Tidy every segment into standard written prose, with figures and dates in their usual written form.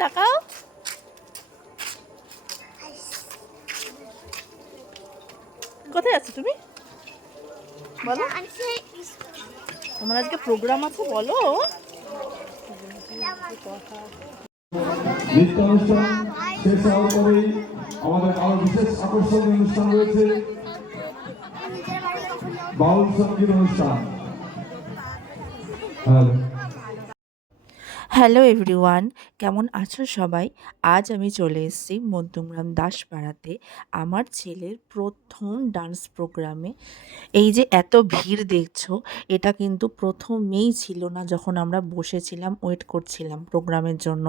তাকাও। কোথায় আছো তুমি? বলো, তোমার আজকে প্রোগ্রাম আছে, বলো। নৃত্য অনুষ্ঠান শেষ হওয়ার পরেই আমাদের আরো বিশেষ আকর্ষণীয় অনুষ্ঠান রয়েছে, বাউল সঙ্গীত অনুষ্ঠান। হ্যালো এভরিওয়ান, কেমন আছো সবাই? আজ আমি চলে এসেছি মধ্যমগ্রাম দাসপাড়াতে আমার ছেলের প্রথম ডান্স প্রোগ্রামে। এই যে এত ভিড় দেখছো, এটা কিন্তু প্রথমেই ছিল না, যখন আমরা বসেছিলাম ওয়েট করছিলাম প্রোগ্রামের জন্য।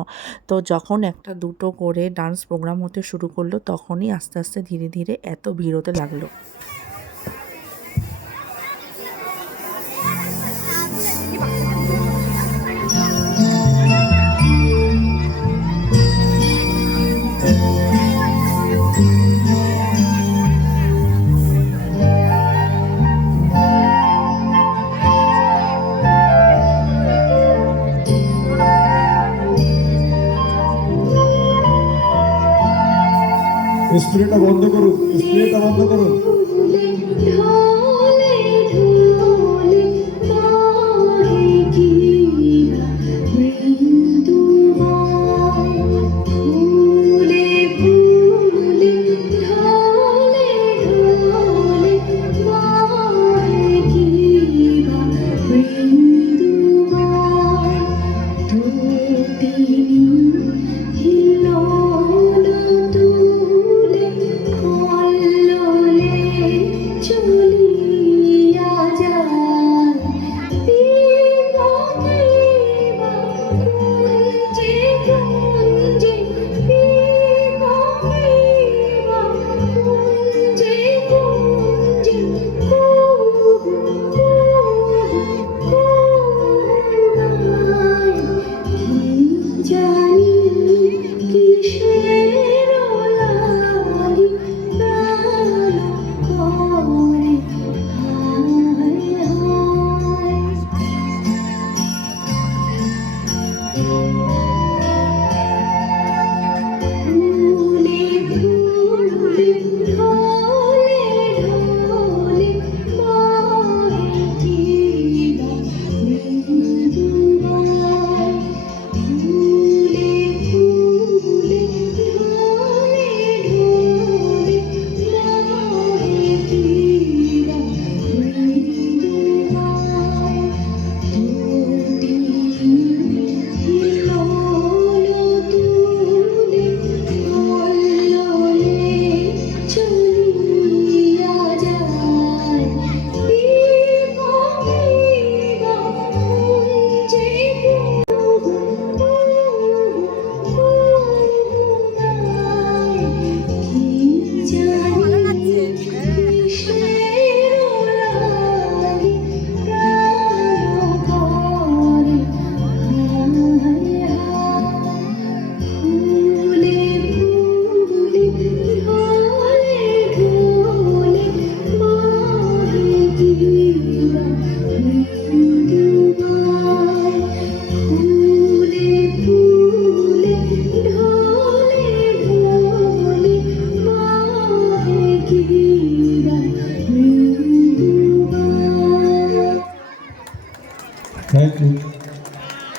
তো যখন একটা দুটো করে ডান্স প্রোগ্রাম হতে শুরু করলো, তখনই আস্তে আস্তে ধীরে ধীরে এত ভিড় হতে লাগলো। স্প্রেটা বন্ধ করুন, স্প্রেটা বন্ধ করুন।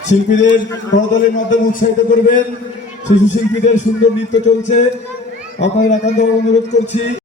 শিল্পীদের করতালির মাধ্যমে উৎসাহিত করবেন। শিশু শিল্পীদের সুন্দর নৃত্য চলছে, আপনাদের একান্ত অনুরোধ করছি।